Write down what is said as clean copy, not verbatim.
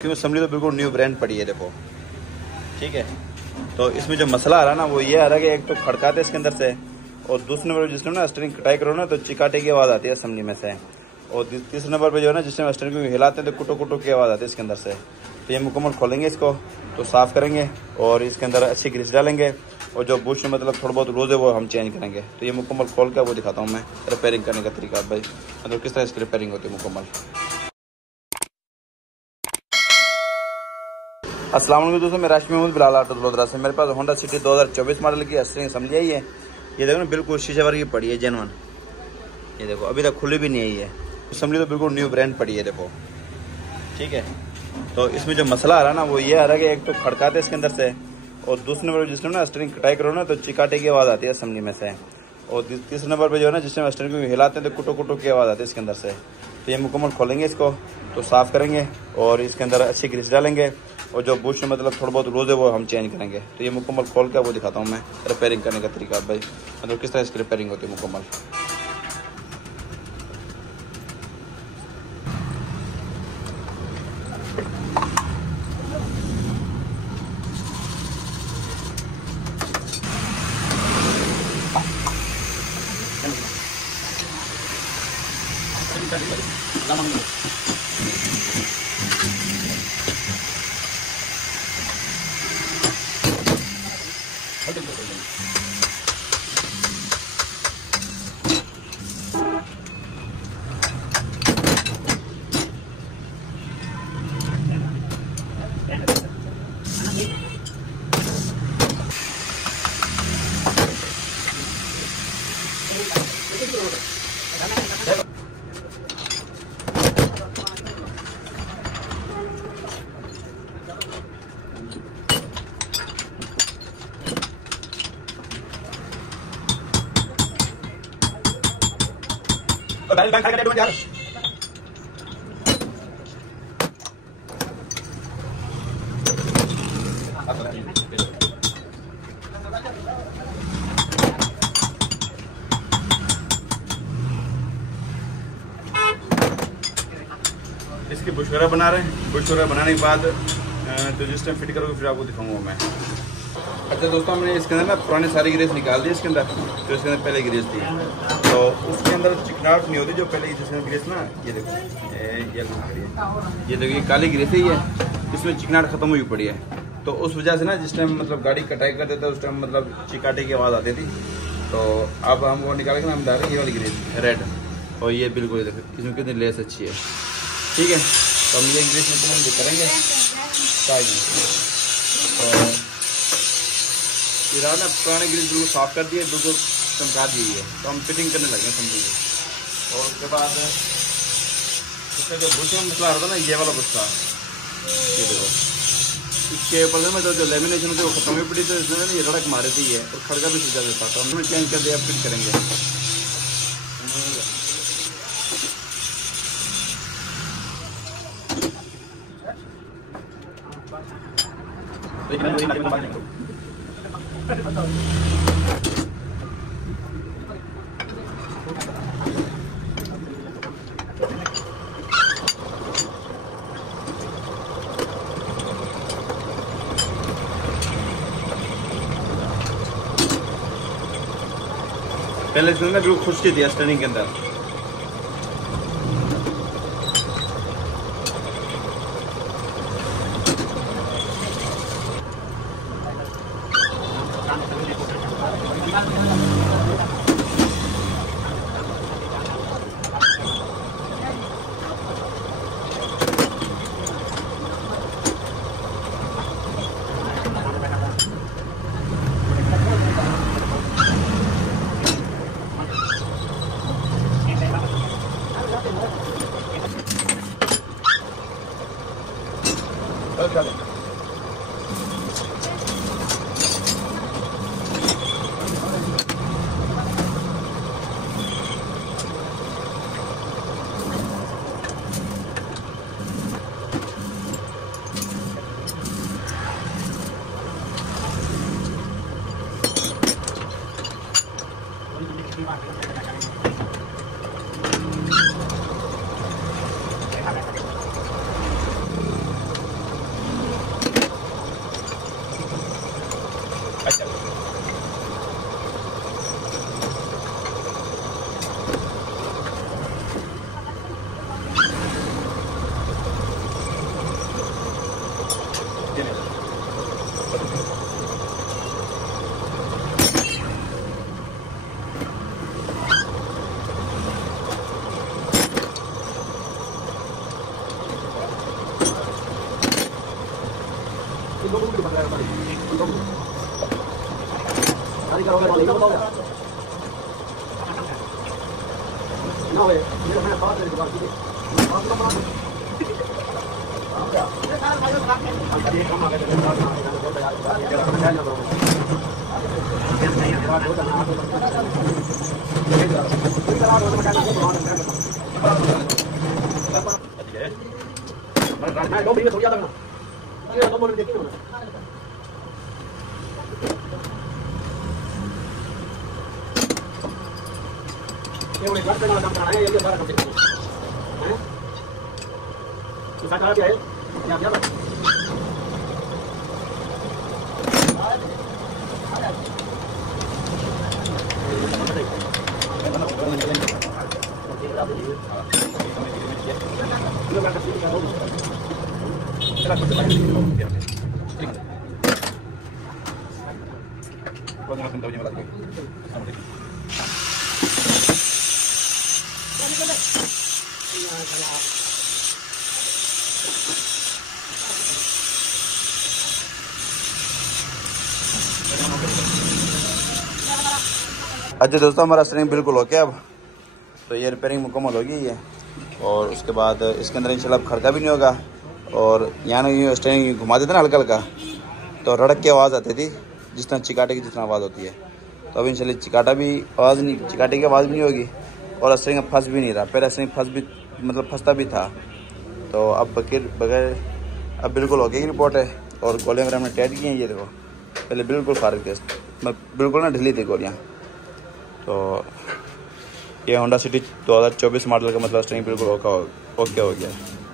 क्योंकि असम्बली तो बिल्कुल न्यू ब्रांड पड़ी है, देखो ठीक है। तो इसमें जो मसला आ रहा है ना वो ये आ रहा है कि एक तो खड़काते हैं इसके अंदर से, और दूसरे नंबर पर जिसमें ना स्टरिंग कटाई करो ना तो चिकाटे की आवाज़ आती है असम्बली में से, और तीसरे नंबर पे जो है ना जिसमें स्टरिंग को हिलाते हैं तो कुटो कुटो की आवाज़ आती है इसके अंदर से। तो ये मुकम्मल खोलेंगे इसको, तो साफ़ करेंगे और इसके अंदर अच्छी ग्रीस डालेंगे, और जो बुश मतलब थोड़ा बहुत रोज़ है वो हम चेंज करेंगे। तो ये मुकम्मल खोल कर वो दिखाता हूँ मैं रिपेयरिंग करने का तरीका भाई, मतलब किस तरह इसकी रिपेयरिंग होती है मुकम्मल। अस्सलाम वालेकुम दोस्तों, मैं राशि महमूद बिलाल ऑटो वडोदरा से। मेरे पास होंडा सिटी 2024 मॉडल की स्टरिंग असम्बली आई है। ये देखो ना बिल्कुल शीशे वर्क की पड़ी है जेनवन। ये देखो अभी तक खुली भी नहीं आई है। असम्बली तो बिल्कुल न्यू ब्रांड पड़ी है, देखो ठीक है। तो इसमें जो मसला आ रहा है ना वो ये आ रहा है कि एक तो खड़काते इसके अंदर से, और दूसरे नंबर पर जिसमें ना स्टरिंग कटाई करो ना तो चिकाटे की आवाज़ आती है असम्बली में से, और तीसरे नंबर पर जो है ना जिसमें स्टरिंग को हिलाते हैं तो कुटो कुटो की आवाज़ आती है इसके अंदर से। तो ये मुकम्मल खोलेंगे इसको, तो साफ़ करेंगे और इसके अंदर अच्छी ग्रीस डालेंगे, और जो बुश मतलब थोड़ा बहुत रोज़ है वो हम चेंज करेंगे। तो ये मुकम्मल खोल कर वो दिखाता हूँ मैं रिपेयरिंग करने का तरीका भाई, मतलब किस तरह इसकी रिपेयरिंग होती है मुकम्मल। इसकी बुश वगैरह बना रहे हैं। बुश वगैरह बनाने के बाद तो जिस टाइम फिट करोगे फिर आपको दिखाऊंगा मैं। अच्छा दोस्तों, हमने इसके अंदर ना पुरानी सारी ग्रेस निकाल दी इसके अंदर, तो इसके अंदर पहले ग्रेस थी तो उसके अंदर चिकनाहट नहीं होती जो पहले जिसमें ग्रेस ना, ये देखो ये देखो ये काली ग्रेस है, ये इसमें चिकनाहट खत्म हुई पड़ी है। तो उस वजह से ना जिस टाइम मतलब गाड़ी कटाई कर देता है उस टाइम मतलब चिकाटे की आवाज़ आती थी। तो अब हम वो निकाल के हम डाल रहे हैं ये वाली ग्रेस रेड, और ये बिल्कुल देखो इसमें कितनी लेस अच्छी है, ठीक है। तो हम ये ग्रेस में हम करेंगे फिर ना पुराने ग्रिल बिल्कुल साफ कर दिए, बिल्कुल चमका दी है। तो हम फिटिंग करने लगे समझिए। और उसके बाद इसमें जो बुश में मसला आ रहा था ना, ये वाला बुश था, ये देखो इसके ऊपर में जो लेमिनेशन होती है वो खत्म हुई पड़ी, तो इसमें ये रड़क मारे थी है और खड़का भी सूझा देता। तो हमने चेंज कर दिया, फिट करेंगे। पहले इसमें ना बिल्कुल खुश्की थी स्टरिंग के अंदर। अच्छा दोस्तों, हमारा स्ट्रिंग बिल्कुल हो गया अब। तो ये रिपेयरिंग मुकम्मल होगी ये, और उसके बाद इसके अंदर इंशाल्लाह खड़का भी नहीं होगा। और यहाँ यूँ स्ट्रिंग घुमा देते ना हल्का हल्का, तो रड़क की आवाज़ आती थी जिस तरह चिकाटे की जितना आवाज़ होती है। तो अब इंशाल्लाह चिकाटे की आवाज़ भी नहीं होगी और स्ट्रिंग फंस भी नहीं रहा। पहले स्ट्रिंग फंसता भी था। तो अब बगैर अब बिल्कुल हो गई रिपोर्ट है। और गोलियाँ वगैरह हमने टाइट की हैं, ये देखो पहले बिल्कुल फारग थे, बिल्कुल ना ढीली थी गोलियाँ। तो ये होंडा सिटी 2024 मॉडल का मतलब स्ट्रिंग बिल्कुल ओके हो गया है।